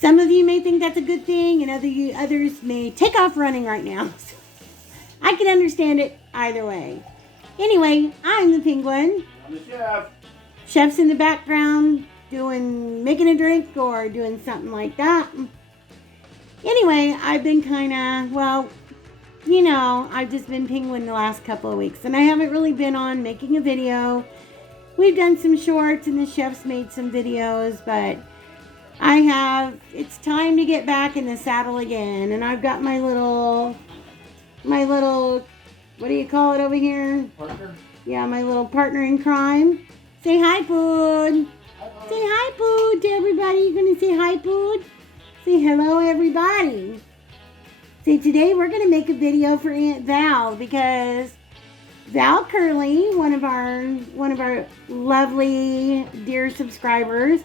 Some of you may think that's a good thing, and others may take off running right now. So I can understand it either way. Anyway, I'm the penguin. I'm the chef. Chef's in the background making a drink or doing something like that. Anyway, I've been I've just been penguin the last couple of weeks, and I haven't really been on making a video. We've done some shorts, and the chef's made some videos, but it's time to get back in the saddle again, and I've got my little, what do you call it over here? Partner? Yeah, my little partner in crime. Say hi, Pood. Say hi, Pood, to everybody. You gonna say hi, Pood? Say hello, everybody. See, today we're gonna make a video for Aunt Val because Val Curley, one of our lovely dear subscribers,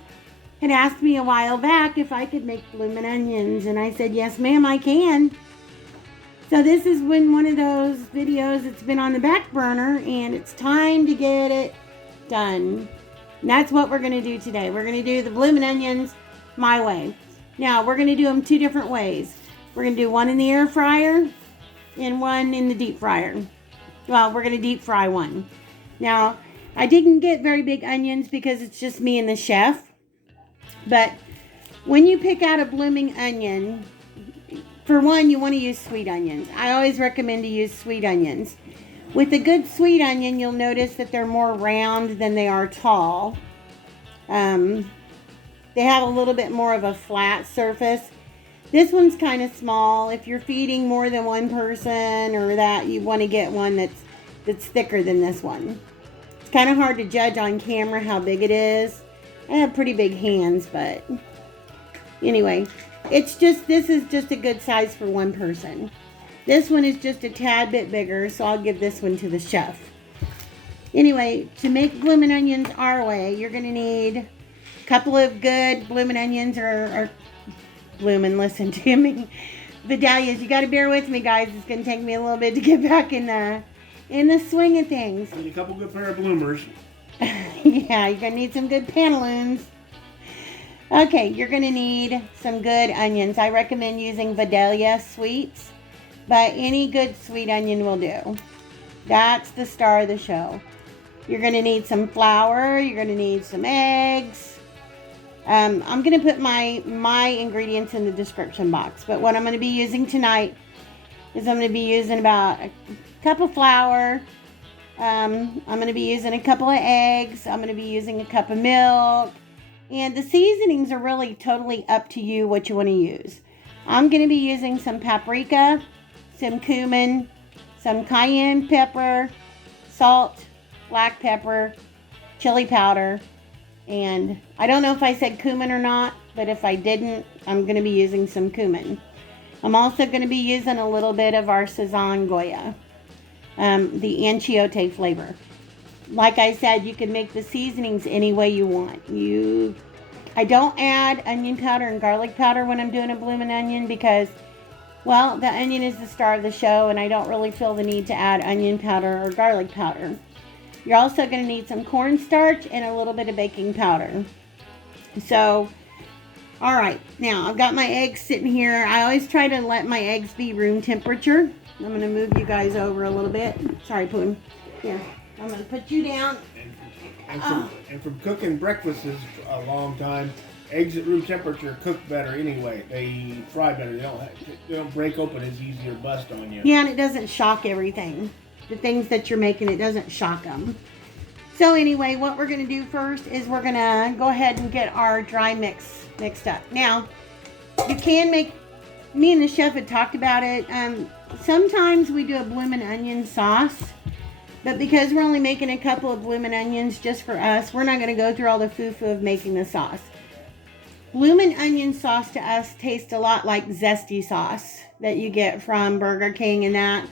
had asked me a while back if I could make bloomin' onions, and I said, yes, ma'am, I can. So this has been one of those videos that's been on the back burner, and it's time to get it done. And that's what we're going to do today. We're going to do the bloomin' onions my way. Now, we're going to do them two different ways. We're going to do one in the air fryer and one in the deep fryer. Well, we're going to deep fry one. Now, I didn't get very big onions because it's just me and the chef. But when you pick out a blooming onion, for one, you want to use sweet onions. I always recommend to use sweet onions. With a good sweet onion, you'll notice that they're more round than they are tall. They have a little bit more of a flat surface. This one's kind of small. If you're feeding more than one person or that, you want to get one that's thicker than this one. It's kind of hard to judge on camera how big it is. I have pretty big hands, but anyway, this is just a good size for one person. This one is just a tad bit bigger, so I'll give this one to the chef. Anyway, to make bloomin' onions our way, you're going to need a couple of good bloomin' onions or bloomin', listen to me, Vidalias. You got to bear with me, guys. It's going to take me a little bit to get back in the swing of things. Need a couple good pair of bloomers. Yeah, you're going to need some good pantaloons. Okay, you're going to need some good onions. I recommend using Vidalia sweets, but any good sweet onion will do. That's the star of the show. You're going to need some flour. You're going to need some eggs. I'm going to put my ingredients in the description box, but what I'm going to be using tonight is I'm going to be using about a cup of flour. I'm going to be using a couple of eggs. I'm going to be using a cup of milk. And the seasonings are really totally up to you what you want to use. I'm going to be using some paprika, some cumin, some cayenne pepper, salt, black pepper, chili powder, and I don't know if I said cumin or not, but if I didn't, I'm going to be using some cumin. I'm also going to be using a little bit of our Sazón Goya, the Anchiote flavor. Like I said, you can make the seasonings any way you want. I don't add onion powder and garlic powder when I'm doing a bloomin' onion because, well, the onion is the star of the show, and I don't really feel the need to add onion powder or garlic powder. You're also going to need some cornstarch and a little bit of baking powder. So, all right, now I've got my eggs sitting here. I always try to let my eggs be room temperature. I'm going to move you guys over a little bit. Sorry, Poon. Here, I'm going to put you down. And from cooking breakfasts a long time, eggs at room temperature cook better anyway. They fry better. They don't break open as easy or bust on you. Yeah, and it doesn't shock everything. The things that you're making, it doesn't shock them. So anyway, what we're going to do first is we're going to go ahead and get our dry mix mixed up. Now, you can make, me and the chef had talked about it. Sometimes we do a bloomin' onion sauce, but because we're only making a couple of bloomin' onions just for us, we're not going to go through all the foo-foo of making the sauce. Bloomin' onion sauce to us tastes a lot like zesty sauce that you get from Burger King and that.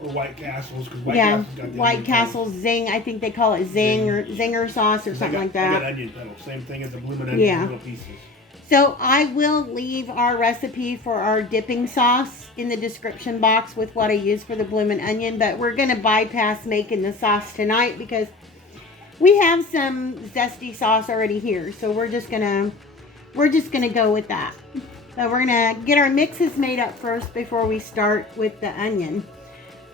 Or White Castle's, because White Castle's Zing, I think they call it Zing or Zinger sauce or something like that. I got onion petals, same thing as the bloomin' onion little pieces. So I will leave our recipe for our dipping sauce in the description box with what I use for the bloomin' onion, but we're going to bypass making the sauce tonight because we have some zesty sauce already here. So we're just going to we're just going to go with that. So we're going to get our mixes made up first before we start with the onion.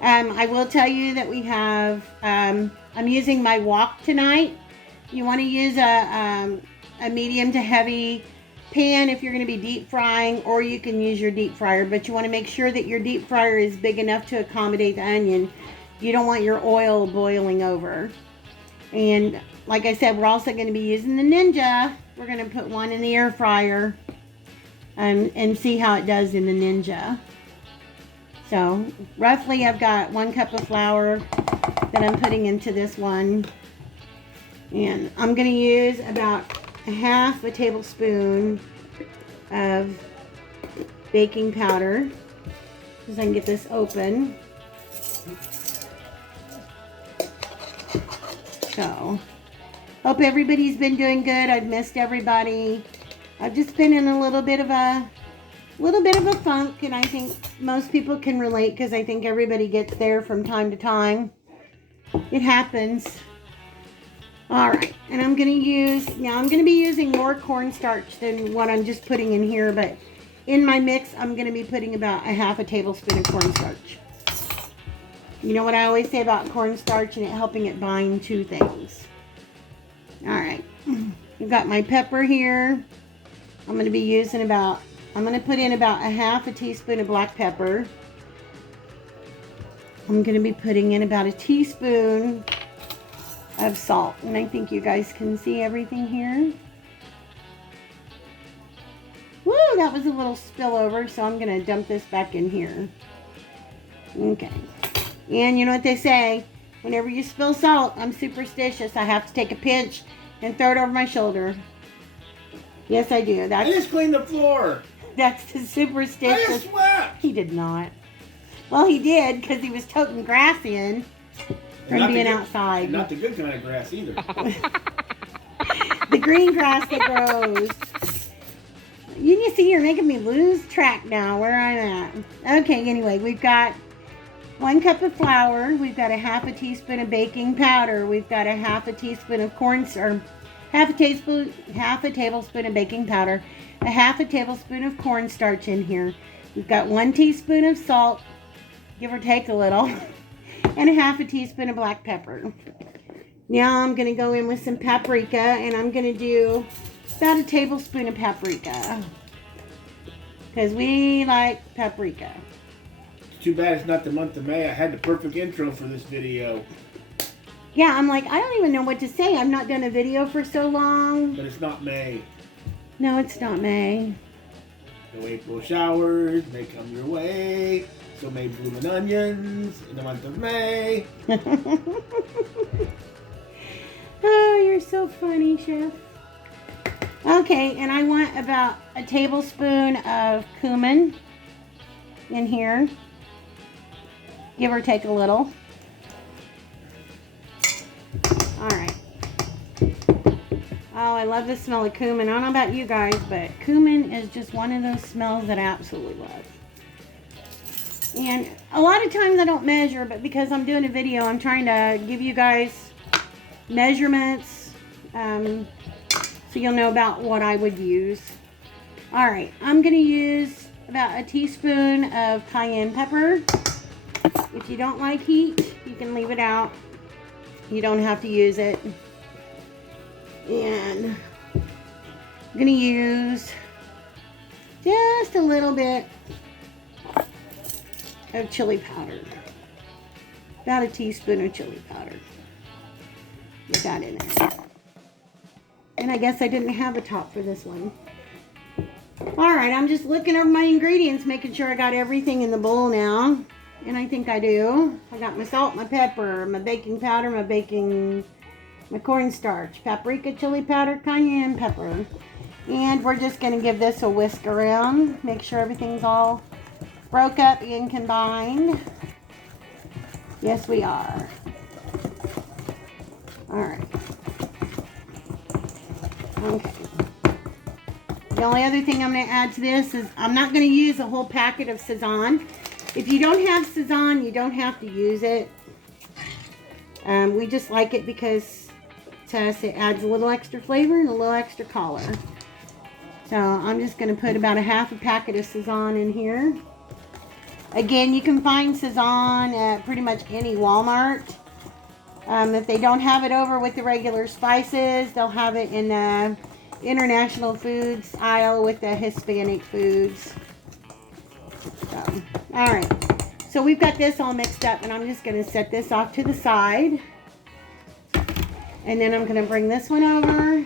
I will tell you that we have, I'm using my wok tonight. You want to use a medium to heavy pan if you're going to be deep frying, or you can use your deep fryer, but you want to make sure that your deep fryer is big enough to accommodate the onion. You don't want your oil boiling over. And like I said, we're also going to be using the Ninja. We're going to put one in the air fryer and see how it does in the Ninja. So roughly I've got 1 cup of flour that I'm putting into this one. And I'm going to use about half a tablespoon of baking powder, so I can get this open. So, hope everybody's been doing good. I've missed everybody. I've just been in a little bit of a funk, and I think most people can relate because I think everybody gets there from time to time. It happens. All right, and I'm going to be using more cornstarch than what I'm just putting in here, but in my mix, I'm going to be putting about a half a tablespoon of cornstarch. You know what I always say about cornstarch and it helping it bind to things. All right, I've got my pepper here. I'm going to put in about a half a teaspoon of black pepper. I'm going to be putting in about a teaspoon of salt, and I think you guys can see everything here. Woo, that was a little spillover, so I'm going to dump this back in here. Okay, and you know what they say, whenever you spill salt, I'm superstitious. I have to take a pinch and throw it over my shoulder. Yes, I do. I just cleaned the floor. That's the superstitious. I just swept. He did not. Well, he did, because he was toting grass in. From being outside. Not the good kind of grass either. The green grass that grows. You see, you're making me lose track now where I'm at. Okay, anyway, we've got 1 cup of flour. We've got a half a teaspoon of baking powder. We've got a half a teaspoon of half a tablespoon of baking powder. A half a tablespoon of cornstarch in here. We've got 1 teaspoon of salt, give or take a little. And a half a teaspoon of black pepper. Now I'm going to go in with some paprika, and I'm going to do about a tablespoon of paprika, because we like paprika. Too bad it's not the month of May. I had the perfect intro for this video. Yeah, I'm like, I don't even know what to say. I've not done a video for so long. But it's not May. No, it's not May. No April showers may come your way. So may bloomin' onions in the month of May. Oh, you're so funny, Chef. Okay, and I want about a tablespoon of cumin in here. Give or take a little. All right. Oh, I love the smell of cumin. I don't know about you guys, but cumin is just one of those smells that I absolutely love. And a lot of times I don't measure, but because I'm doing a video, I'm trying to give you guys measurements, so you'll know about what I would use. All right, I'm going to use about a teaspoon of cayenne pepper. If you don't like heat, you can leave it out. You don't have to use it. And I'm going to use just a little bit of chili powder. About a teaspoon of chili powder. Get that in there. And I guess I didn't have a top for this one. Alright, I'm just looking over my ingredients, making sure I got everything in the bowl now. And I think I do. I got my salt, my pepper, my baking powder, my cornstarch, paprika, chili powder, cayenne pepper. And we're just going to give this a whisk around. Make sure everything's all broke up and combined. Yes, we are. Alright. Okay. The only other thing I'm going to add to this is I'm not going to use a whole packet of Sazón. If you don't have Sazón, you don't have to use it. We just like it because to us it adds a little extra flavor and a little extra color. So I'm just going to put about a half a packet of Sazón in here. Again, you can find Sazón at pretty much any Walmart. If they don't have it over with the regular spices, they'll have it in the international foods aisle with the Hispanic foods. So, alright. So we've got this all mixed up, and I'm just going to set this off to the side. And then I'm going to bring this one over,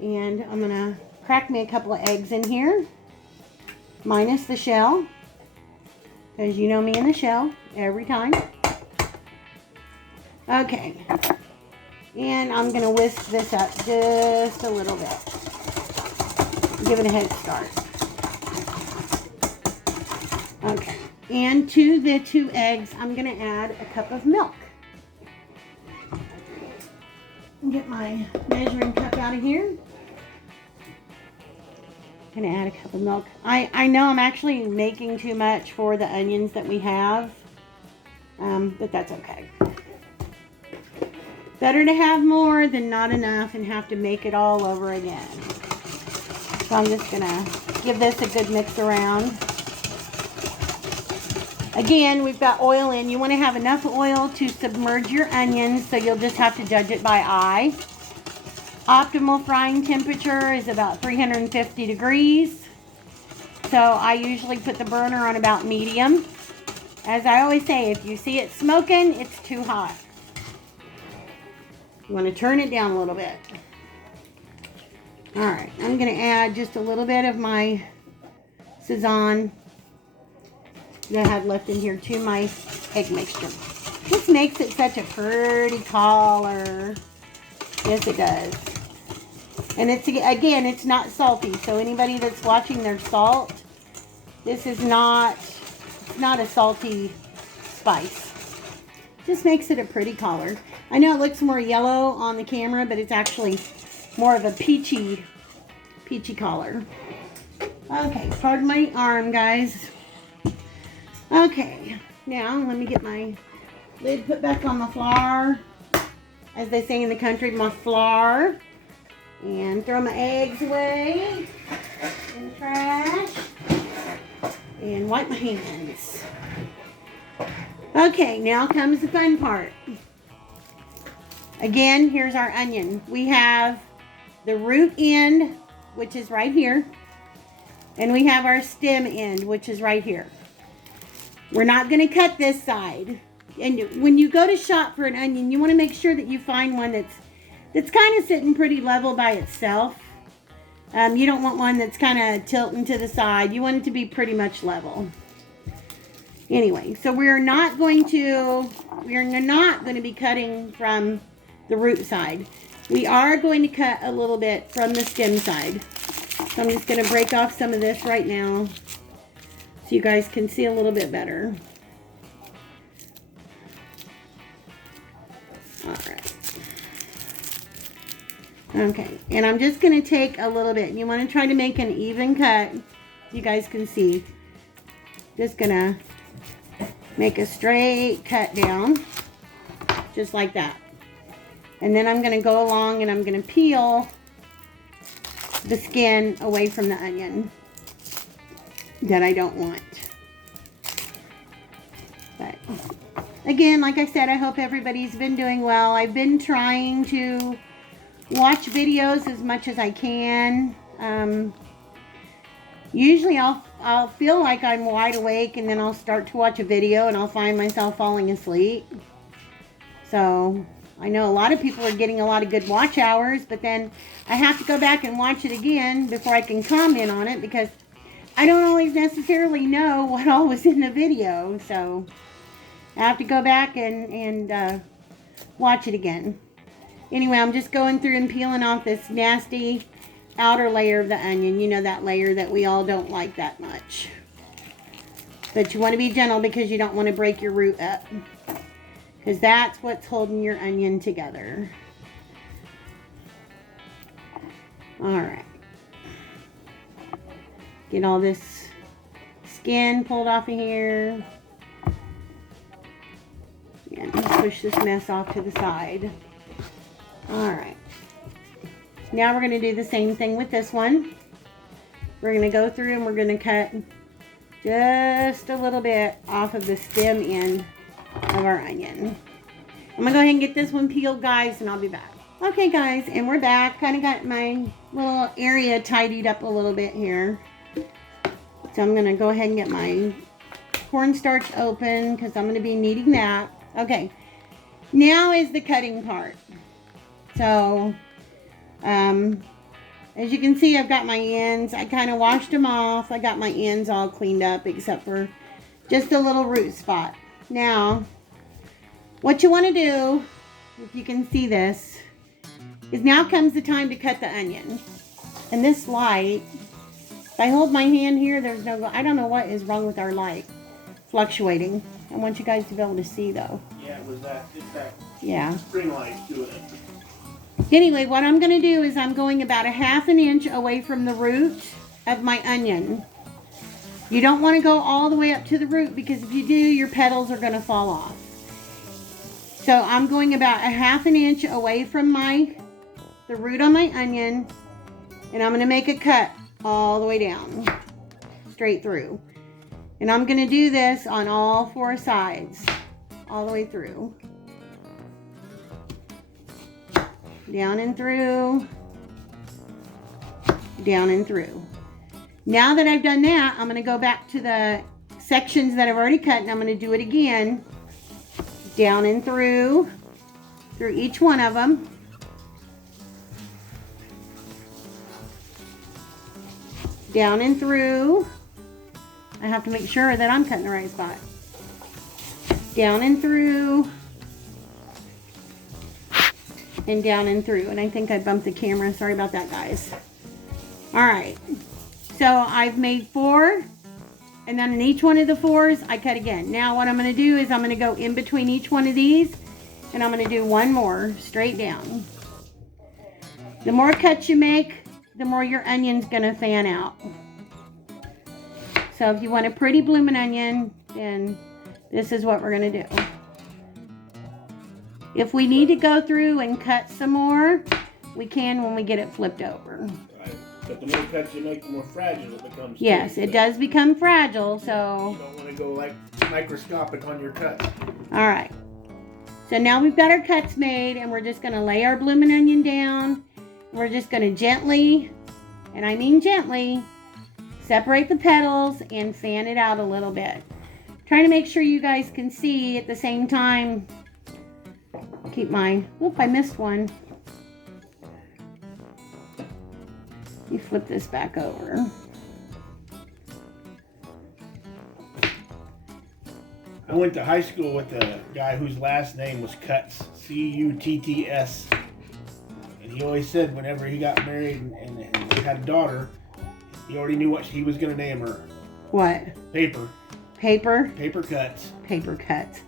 and I'm going to crack me a couple of eggs in here, minus the shell, because you know me and the shell every time. Okay, and I'm going to whisk this up just a little bit, give it a head start. Okay, and to the 2 eggs, I'm going to add a cup of milk. Get my measuring cup out of here. I'm going to add a cup of milk. I know I'm actually making too much for the onions that we have, but that's okay. Better to have more than not enough and have to make it all over again. So I'm just going to give this a good mix around. Again, we've got oil in. You want to have enough oil to submerge your onions, so you'll just have to judge it by eye. Optimal frying temperature is about 350 degrees. So I usually put the burner on about medium. As I always say, if you see it smoking, it's too hot. You want to turn it down a little bit. Alright, I'm going to add just a little bit of my Sazón that I had left in here to my egg mixture. This makes it such a pretty color. Yes, it does. And it's, again, it's not salty. So anybody that's watching their salt, this is not, it's not a salty spice. Just makes it a pretty color. I know it looks more yellow on the camera, but it's actually more of a peachy color. Okay, pardon my arm, guys. Okay, now let me get my lid put back on the flour. As they say in the country, my flour. And throw my eggs away in the trash. And wipe my hands. Okay, now comes the fun part. Again, here's our onion. We have the root end, which is right here. And we have our stem end, which is right here. We're not going to cut this side. And when you go to shop for an onion, you want to make sure that you find one that's kind of sitting pretty level by itself. You don't want one that's kind of tilting to the side. You want it to be pretty much level. Anyway, so we're not going to be cutting from the root side. We are going to cut a little bit from the stem side. So I'm just going to break off some of this right now so you guys can see a little bit better. All right. Okay, and I'm just going to take a little bit. You want to try to make an even cut. You guys can see. Just going to make a straight cut down. Just like that. And then I'm going to go along and I'm going to peel the skin away from the onion that I don't want. But again, like I said, I hope everybody's been doing well. I've been trying to watch videos as much as I can. Usually I'll feel like I'm wide awake and then I'll start to watch a video and I'll find myself falling asleep. So I know a lot of people are getting a lot of good watch hours, but then I have to go back and watch it again before I can comment on it because I don't always necessarily know what all was in the video. So I have to go back and watch it again. Anyway, I'm just going through and peeling off this nasty outer layer of the onion. You know, that layer that we all don't like that much. But you want to be gentle because you don't want to break your root up. Because that's what's holding your onion together. Alright. Get all this skin pulled off of here. And push this mess off to the side. Alright. Now we're going to do the same thing with this one. we're going to go through and we're going to cut just a little bit off of the stem end of our onion. I'm going to go ahead and get this one peeled, guys, and I'll be back. Okay, guys, and we're back. Kind of got my little area tidied up a little bit here. So I'm going to go ahead and get my cornstarch open because I'm going to be needing that. Okay, now is the cutting part. So, as you can see, I've got my ends. I kind of washed them off. I got my ends all cleaned up except for just a little root spot. Now, what you want to do, if you can see this, is now comes the time to cut the onion. And this light, if I hold my hand here, there's no, I don't know what is wrong with our light. Fluctuating. I want you guys to be able to see though. Yeah, it was that, it's that string light doing it. Anyway, what I'm going to do is I'm going about 1/2 inch away from the root of my onion. You don't want to go all the way up to the root because if you do, your petals are going to fall off. So I'm going about 1/2 inch away from the root on my onion, and I'm going to make a cut all the way down, straight through. And I'm going to do this on all 4 sides, all the way through. Down and through, down and through. Now that I've done that, I'm going to go back to the sections that I've already cut, and I'm going to do it again. Down and through each one of them. Down and through. I have to make sure that I'm cutting the right spot. Down and through. And down and through. And I think I bumped the camera. Sorry about that, guys. Alright. So I've made 4. And then in each one of the 4s, I cut again. Now what I'm going to do is I'm going to go in between each one of these. And I'm going to do one more straight down. The more cuts you make, the more your onion's going to fan out. So if you want a pretty blooming onion, then this is what we're going to do. If we need to go through and cut some more, we can when we get it flipped over. Right. But the more cuts you make, the more fragile it becomes. Yes, it does become fragile, so... You don't want to go like microscopic on your cuts. Alright. So now we've got our cuts made, and we're just going to lay our blooming onion down. We're just going to gently, and I mean gently, separate the petals and fan it out a little bit. Trying to make sure you guys can see at the same time. Keep my, whoop, I missed one. You flip this back over. I went to high school with a guy whose last name was Cutts, C-U-T-T-S. And he always said whenever he got married and had a daughter, he already knew what he was going to name her. What? Paper. Paper? Paper cuts. Paper cuts.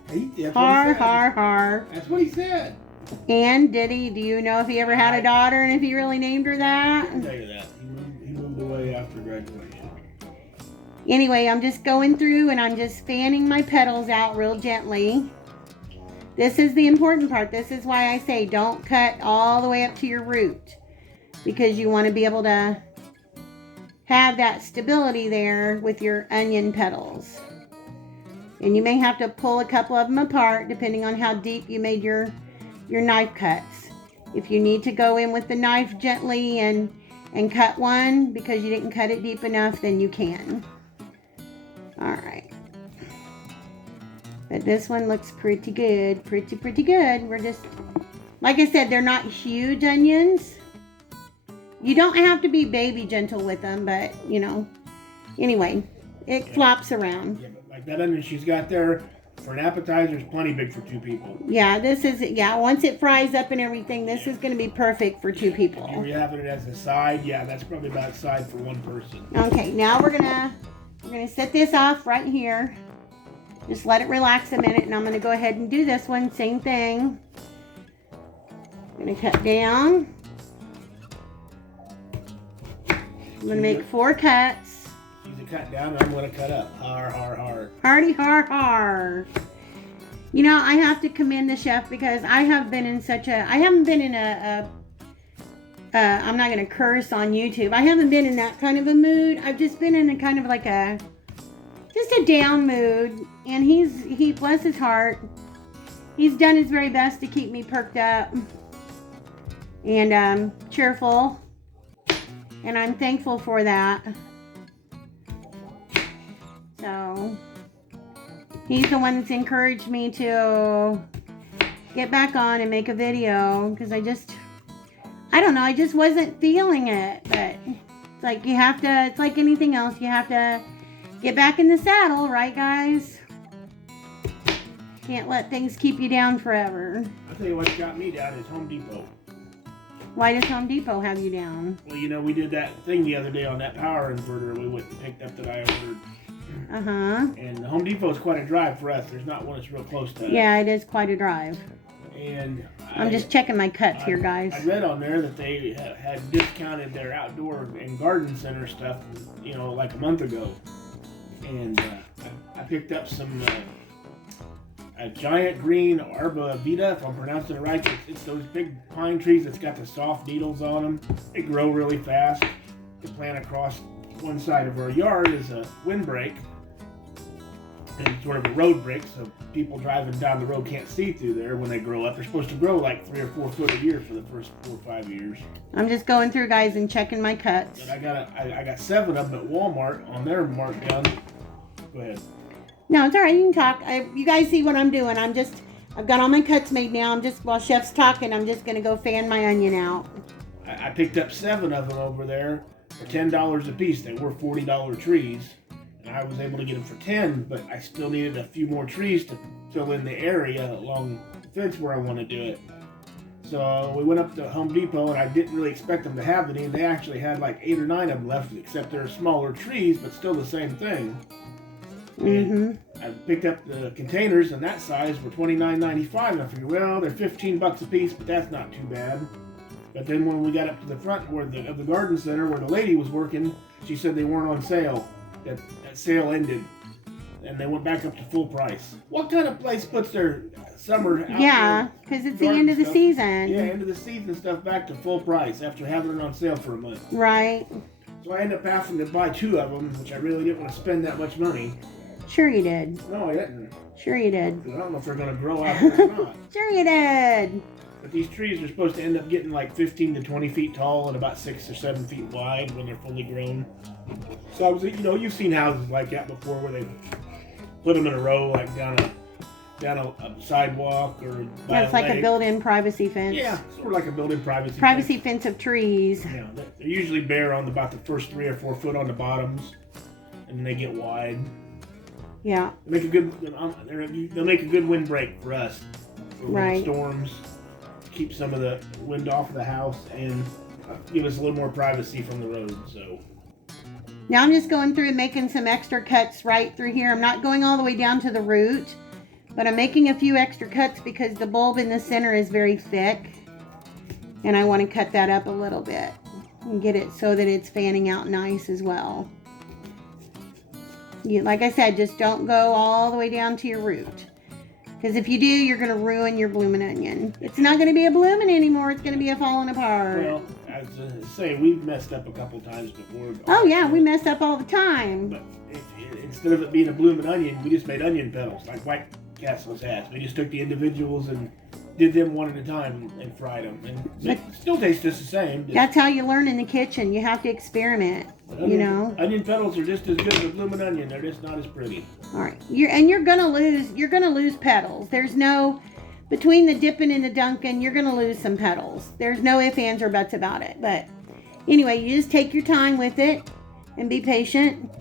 Har, har, har. That's what he said. And did he? Do you know if he ever had a daughter and if he really named her that? I can tell you that. He moved away after graduation. Anyway, I'm just going through and I'm just fanning my petals out real gently. This is the important part. This is why I say don't cut all the way up to your root. Because you want to be able to have that stability there with your onion petals. And you may have to pull a couple of them apart depending on how deep you made your knife cuts. If you need to go in with the knife gently and cut one because you didn't cut it deep enough, then you can. Alright. But this one looks pretty good. Pretty good. We're just, like I said, they're not huge onions. You don't have to be baby gentle with them, but, you know. Anyway, it flops around. Yeah, but like that onion she's got there, for an appetizer, is plenty big for 2 people. Yeah, this is, once it fries up and everything, this is going to be perfect for 2 people. If you're having it as a side, yeah, that's probably about side for 1 person. Okay, now we're gonna set this off right here. Just let it relax a minute, and I'm gonna go ahead and do this one. Same thing. I'm gonna cut down. I'm gonna make 4 cuts. She's a cut down, and I'm gonna cut up. Har, har, har. Hardy, har, har. You know, I have to commend the chef because I haven't been in a I'm not going to curse on YouTube. I haven't been in that kind of a mood. I've just been in a kind of like just a down mood. And he bless his heart, he's done his very best to keep me perked up and cheerful. And I'm thankful for that. So, he's the one that's encouraged me to get back on and make a video. Because I don't know, I just wasn't feeling it. But it's like you have to, it's like anything else. You have to get back in the saddle, right guys? Can't let things keep you down forever. I'll tell you what got me down is Home Depot. Why does Home Depot have you down? Well, you know, we did that thing the other day on that power inverter we went and picked up that I ordered. Uh-huh. And the Home Depot is quite a drive for us. There's not one that's real close to us. Yeah, it is quite a drive. And I'm just checking my cuts here, guys. I read on there that they had discounted their outdoor and garden center stuff, you know, like a month ago. And I picked up some a giant green arborvitae, if I'm pronouncing it right. It's those big pine trees that's got the soft needles on them. They grow really fast. The plant across one side of our yard is a windbreak and sort of a road break, so people driving down the road can't see through there when they grow up. They're supposed to grow like 3 or 4 foot a year for the first 4 or 5 years. I'm just going through, guys, and checking my cuts. And I got 7 of them at Walmart on their markdown. Go ahead. No, it's all right. You can talk. You guys see what I'm doing. I've got all my cuts made now. While Chef's talking, I'm just going to go fan my onion out. I picked up 7 of them over there for $10 a piece. They were $40 trees. And I was able to get them for 10, but I still needed a few more trees to fill in the area along the fence where I want to do it. So we went up to Home Depot, and I didn't really expect them to have any. They actually had like 8 or 9 of them left, except they're smaller trees, but still the same thing. And I picked up the containers, and that size were $29.95. And I figured, well, they're $15 a piece, but that's not too bad. But then when we got up to the front of the garden center where the lady was working, she said they weren't on sale. That sale ended, and they went back up to full price. What kind of place puts their summer out? Yeah, because it's the end of the season. Yeah, end of the season stuff back to full price after having it on sale for a month. Right. So I ended up having to buy 2 of them, which I really didn't want to spend that much money. Sure you did. No, I didn't. Sure you did. I don't know if they're going to grow out or not. Sure you did. But these trees are supposed to end up getting like 15 to 20 feet tall and about 6 or 7 feet wide when they're fully grown. So I was, you've seen houses like that before where they put them in a row, like down a sidewalk or by That's like a built-in privacy fence. Yeah, sort of like a built-in privacy fence of trees. Yeah, they're usually bare on about the first 3 or 4 foot on the bottoms, and then they get wide. Yeah. They'll make a good windbreak for us. For right. Storms, keep some of the wind off of the house, and give us a little more privacy from the road. So. Now I'm just going through and making some extra cuts right through here. I'm not going all the way down to the root, but I'm making a few extra cuts because the bulb in the center is very thick, and I want to cut that up a little bit and get it so that it's fanning out nice as well. Like I said, just don't go all the way down to your root, because if you do, you're going to ruin your bloomin' onion. It's not going to be a bloomin' anymore. It's going to be a falling apart. Well, as I say, we've messed up a couple times before. Oh yeah, we mess up all the time. But instead of it being a bloomin' onion, we just made onion petals like White Castle's has. We just took the individuals and did them one at a time and fried them, and it still tastes just the same. That's how you learn in the kitchen. You have to experiment. Onion petals are just as good as a bloomin' onion. They're just not as pretty. All right, you're gonna lose petals. There's no between the dipping and the dunking. You're gonna lose some petals. There's no ifs, ands, or buts about it. But anyway, you just take your time with it and be patient.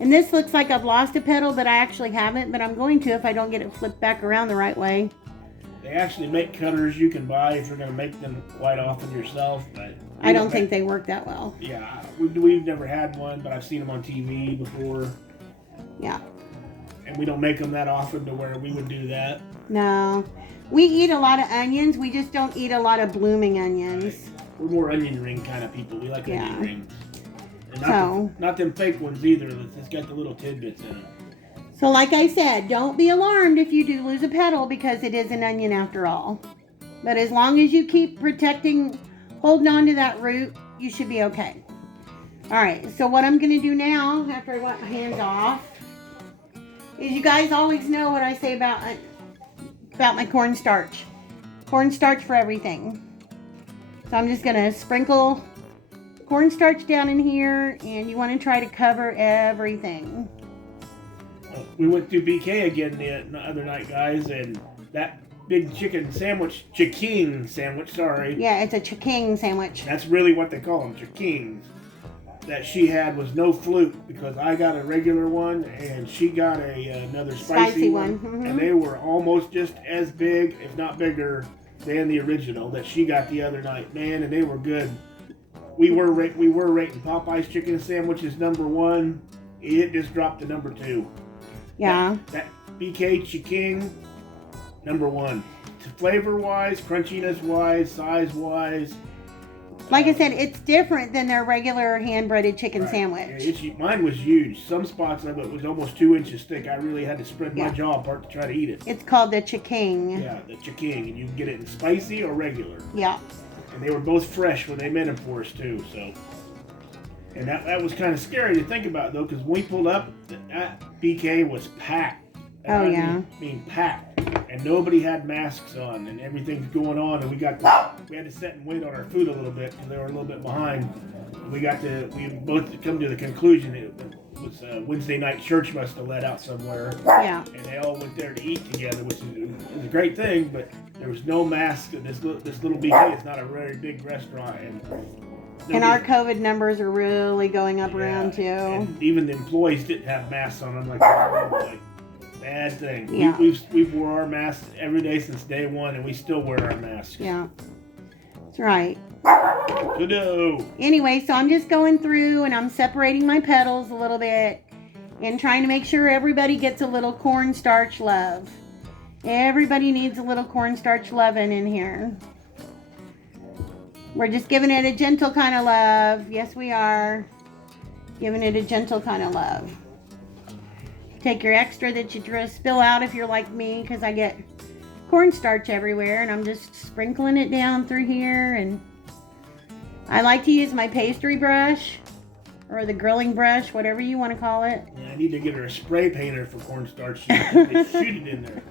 And this looks like I've lost a petal, but I actually haven't. But I'm going to if I don't get it flipped back around the right way. They actually make cutters you can buy if you're going to make them quite often yourself. But I don't think they work that well. Yeah, we've never had one, but I've seen them on TV before. Yeah. And we don't make them that often to where we would do that. No. We eat a lot of onions. We just don't eat a lot of blooming onions. Right. We're more onion ring kind of people. We like onion rings. And not them fake ones either. It's got the little tidbits in them. So like I said, don't be alarmed if you do lose a petal, because it is an onion after all. But as long as you keep protecting holding on to that root, you should be okay. All right, so what I'm gonna do now, after I wipe my hands off, is you guys always know what I say about my cornstarch. Cornstarch for everything. So I'm just gonna sprinkle cornstarch down in here, and you want to try to cover everything. We went to BK again the other night, guys, and that big chicken sandwich, sorry. Yeah, it's a chicken sandwich. That's really what they call them, chickens. That she had was no fluke, because I got a regular one and she got another spicy one. Mm-hmm. And they were almost just as big, if not bigger, than the original that she got the other night. Man, and they were good. We were rating Popeye's chicken sandwiches #1. It just dropped to #2. Yeah. That BK chicken #1. Flavor wise, crunchiness wise, size wise. Like I said, it's different than their regular hand-breaded chicken sandwich. Yeah, mine was huge. Some spots of it was almost 2 inches thick. I really had to spread my jaw apart to try to eat it. It's called the chicken. Yeah, the chicken, and you can get it in spicy or regular. Yeah. And they were both fresh when they made them for us too. So, and that was kind of scary to think about though, because when we pulled up, that BK was packed. Oh yeah. I mean packed, and nobody had masks on, and everything's going on, and we had to sit and wait on our food a little bit because they were a little bit behind. We both come to the conclusion it was Wednesday night church must have let out somewhere. Yeah. And they all went there to eat together, which is a great thing, but there was no mask. This little BK is not a very big restaurant, and our COVID numbers are really going up around too. And even the employees didn't have masks on. I'm like, oh, bad thing. Yeah. We've wore our masks every day since day one, and we still wear our masks. Yeah, that's right. Good. Anyway, so I'm just going through and I'm separating my petals a little bit and trying to make sure everybody gets a little cornstarch love. Everybody needs a little cornstarch loving in here. We're just giving it a gentle kind of love. Yes, we are. Giving it a gentle kind of love. Take your extra that you spill out if you're like me, because I get cornstarch everywhere, and I'm just sprinkling it down through here. And I like to use my pastry brush or the grilling brush, whatever you want to call it. Yeah, I need to get her a spray painter for cornstarch so you can shoot it in there.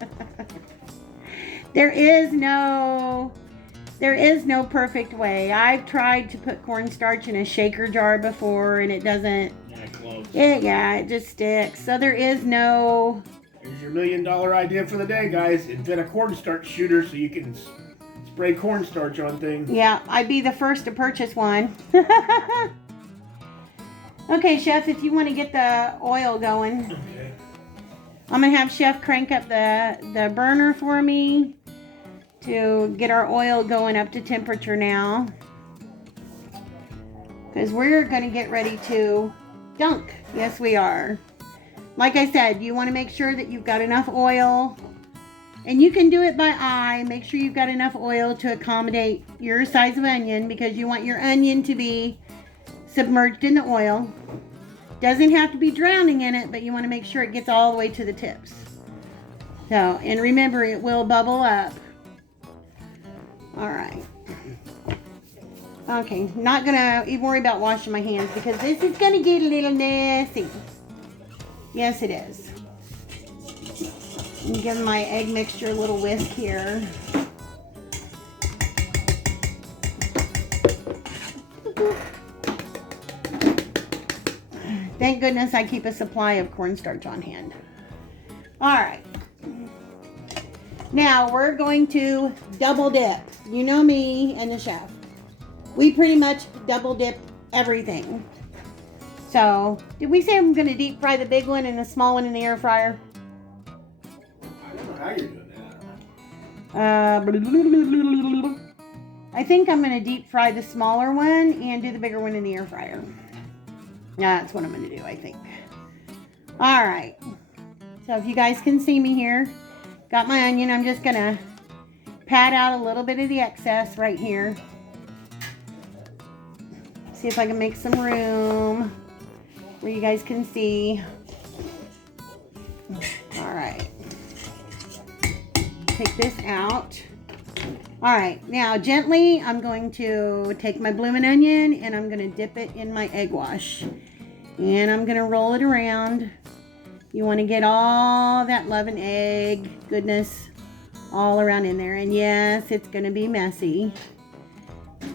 There is no perfect way. I've tried to put cornstarch in a shaker jar before, and it doesn't. It just sticks. So there is no. Here's your $1 million idea for the day, guys. Invent a cornstarch shooter so you can spray cornstarch on things. Yeah, I'd be the first to purchase one. Okay, Chef, if you want to get the oil going. Okay. I'm going to have Chef crank up the burner for me to get our oil going up to temperature now. Because we're going to get ready to dunk. Yes, we are. Like I said, you want to make sure that you've got enough oil. And you can do it by eye. Make sure you've got enough oil to accommodate your size of onion, because you want your onion to be submerged in the oil. Doesn't have to be drowning in it, but you want to make sure it gets all the way to the tips. So, and remember, it will bubble up. All right. Okay, not gonna even worry about washing my hands, because this is gonna get a little messy. Yes, it is. I'm giving my egg mixture a little whisk here. Thank goodness I keep a supply of cornstarch on hand. All right. Now we're going to double dip. You know me and the chef. We pretty much double dip everything. So, did we say I'm going to deep fry the big one and the small one in the air fryer? I don't know how you're doing that. I think I'm going to deep fry the smaller one and do the bigger one in the air fryer. That's what I'm going to do, I think. All right. So if you guys can see me here, got my onion. I'm just going to pat out a little bit of the excess right here. See if I can make some room where you guys can see. All right. Take this out. All right, now gently, I'm going to take my bloomin' onion and I'm going to dip it in my egg wash. And I'm going to roll it around. You want to get all that love and egg goodness all around in there. And yes, it's going to be messy.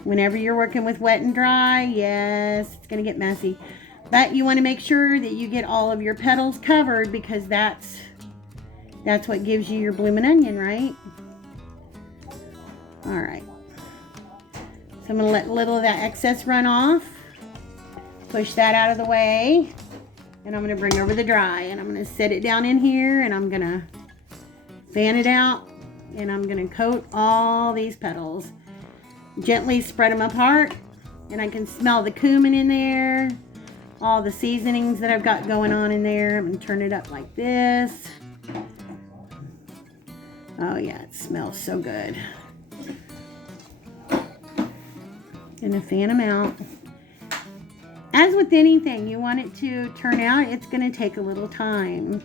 Whenever you're working with wet and dry, yes, it's going to get messy. But you want to make sure that you get all of your petals covered, because that's what gives you your bloomin' onion, right? All right. So I'm going to let a little of that excess run off. Push that out of the way. And I'm going to bring over the dry. And I'm going to set it down in here. And I'm going to fan it out. And I'm going to coat all these petals. Gently spread them apart. And I can smell the cumin in there. All the seasonings that I've got going on in there. I'm going to turn it up like this. Oh yeah, it smells so good. Gonna fan them out. As with anything, you want it to turn out, it's gonna take a little time.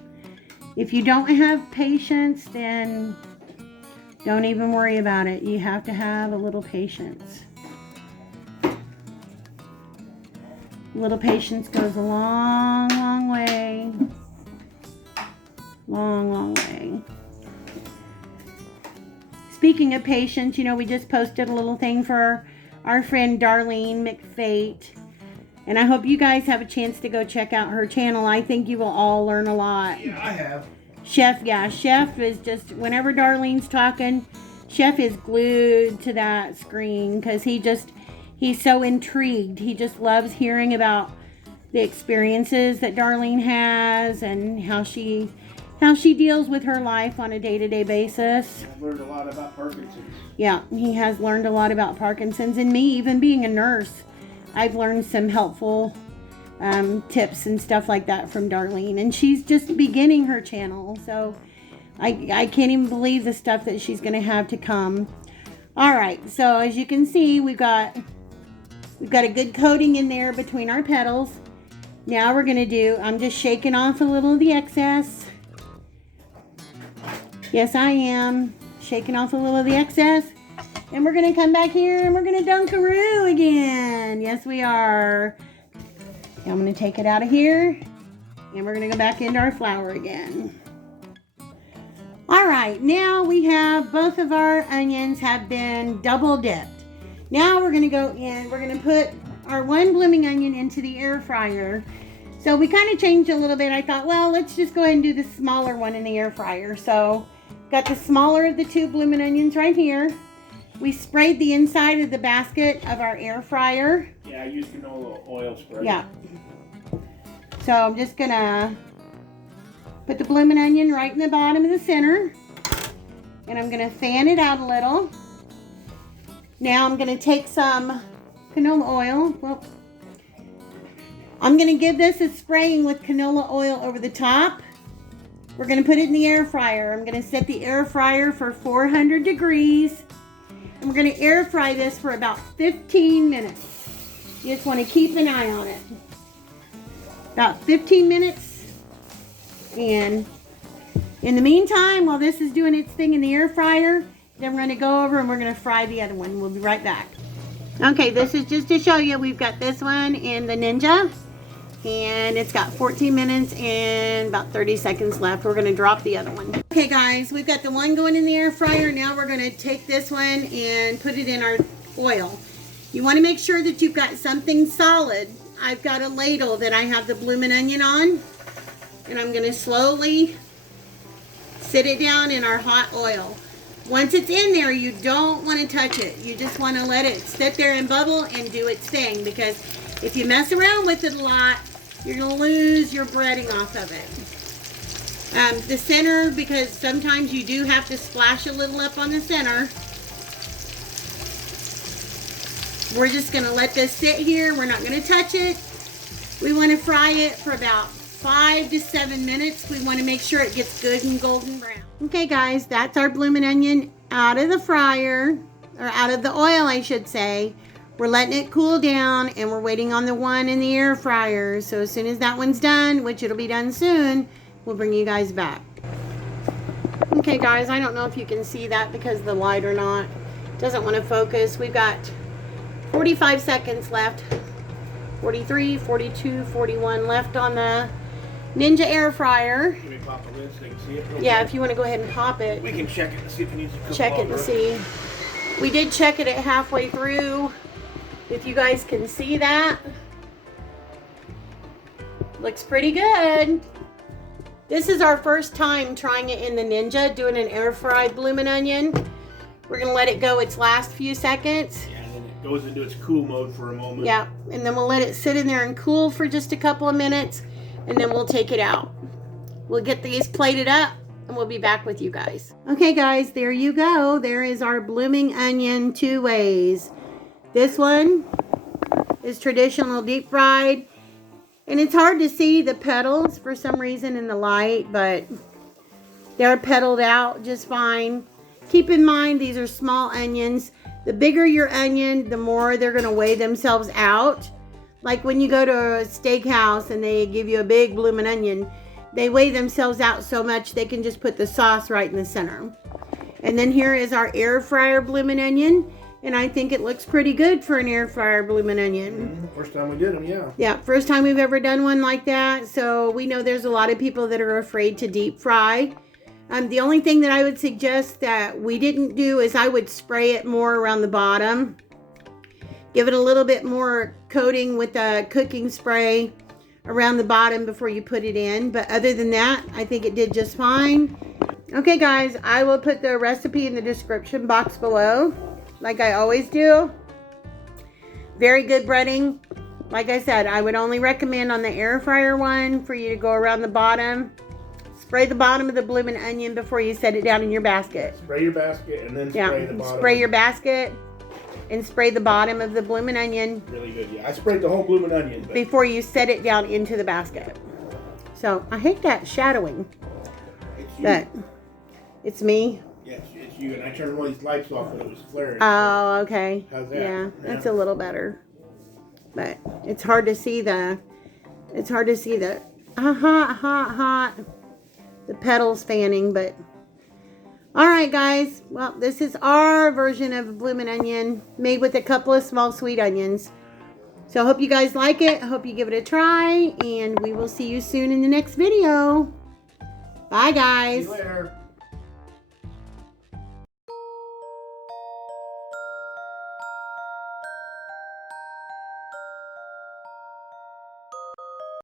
If you don't have patience, then don't even worry about it. You have to have a little patience. A little patience goes a long, long way. Long, long way. Speaking of patience, you know, we just posted a little thing for our friend Darlene McFate. And I hope you guys have a chance to go check out her channel. I think you will all learn a lot. Yeah, I have. Chef is just, whenever Darlene's talking, Chef is glued to that screen because he's so intrigued. He just loves hearing about the experiences that Darlene has and how she deals with her life on a day-to-day basis. I've learned a lot about Parkinson's. Yeah, he has learned a lot about Parkinson's. And me, even being a nurse, I've learned some helpful tips and stuff like that from Darlene. And she's just beginning her channel. So I can't even believe the stuff that she's going to have to come. All right, so as you can see, we've got a good coating in there between our petals. Now we're going to I'm just shaking off a little of the excess. Yes, I am. Shaking off a little of the excess. And we're going to come back here and we're going to Dunkaroo again. Yes, we are. Now I'm going to take it out of here. And we're going to go back into our flour again. All right, now we have both of our onions have been double dipped. Now we're going to go in. We're going to put our one blooming onion into the air fryer. So we kind of changed a little bit. I thought, well, let's just go ahead and do the smaller one in the air fryer. So got the smaller of the two blooming onions right here. We sprayed the inside of the basket of our air fryer. Yeah, I used canola oil spray. Yeah. So I'm just gonna put the blooming onion right in the bottom of the center. And I'm gonna fan it out a little. Now I'm gonna take some canola oil. Well, I'm gonna give this a spraying with canola oil over the top. We're going to put it in the air fryer. I'm going to set the air fryer for 400 degrees. And we're going to air fry this for about 15 minutes. You just want to keep an eye on it. About 15 minutes. And in the meantime, while this is doing its thing in the air fryer, then we're going to go over and we're going to fry the other one. We'll be right back. Okay, this is just to show you. We've got this one in the Ninja. And it's got 14 minutes and about 30 seconds left. We're going to drop the other one. Okay, guys, we've got the one going in the air fryer. Now we're going to take this one and put it in our oil. You want to make sure that you've got something solid. I've got a ladle that I have the bloomin' onion on. And I'm going to slowly sit it down in our hot oil. Once it's in there, you don't want to touch it. You just want to let it sit there and bubble and do its thing. Because if you mess around with it a lot, you're going to lose your breading off of it. The center, because sometimes you do have to splash a little up on the center. We're just going to let this sit here. We're not going to touch it. We want to fry it for about 5 to 7 minutes. We want to make sure it gets good and golden brown. Okay, guys, that's our bloomin' onion out of the fryer, or out of the oil, I should say. We're letting it cool down, and we're waiting on the one in the air fryer. So as soon as that one's done, which it'll be done soon, we'll bring you guys back. Okay, guys, I don't know if you can see that because of the light or not. Doesn't want to focus. We've got 45 seconds left. 43, 42, 41 left on the Ninja air fryer. Let me pop the lid so you can see it. Yeah, if you want to go ahead and pop it. We can check it and see if it needs to cook Check it longer. and see. We did check it at halfway through. If you guys can see that. Looks pretty good. This is our first time trying it in the Ninja, doing an air fried bloomin' onion. We're gonna let it go its last few seconds. Yeah, and then it goes into its cool mode for a moment. Yeah, and then we'll let it sit in there and cool for just a couple of minutes, and then we'll take it out. We'll get these plated up, and we'll be back with you guys. Okay, guys, there you go. There is our blooming onion 2 ways. This one is traditional deep fried. And it's hard to see the petals for some reason in the light, but they're petaled out just fine. Keep in mind, these are small onions. The bigger your onion, the more they're going to weigh themselves out. Like when you go to a steakhouse and they give you a big blooming onion, they weigh themselves out so much they can just put the sauce right in the center. And then here is our air fryer blooming onion. And I think it looks pretty good for an air fryer blooming onion. First time we did them, yeah. Yeah, first time we've ever done one like that. So we know there's a lot of people that are afraid to deep fry. The only thing that I would suggest that we didn't do is I would spray it more around the bottom. Give it a little bit more coating with a cooking spray around the bottom before you put it in. But other than that, I think it did just fine. Okay, guys, I will put the recipe in the description box below, like I always do. Very good breading. Like I said, I would only recommend on the air fryer one for you to go around the bottom. Spray the bottom of the blooming onion before you set it down in your basket. Spray your basket and then spray the bottom. Spray your basket and spray the bottom of the blooming onion. Really good, yeah. I sprayed the whole blooming onion. But before you set it down into the basket. So, I hate that shadowing. it's you. But it's me. Yeah, it's you. And I turned one of these lights off and it was flaring. Oh, okay. How's that? Yeah, that's a little better. But it's hard to see the hot. The petals fanning, but all right, guys. Well, this is our version of a bloomin' onion made with a couple of small sweet onions. So I hope you guys like it. I hope you give it a try, and we will see you soon in the next video. Bye, guys. See you later.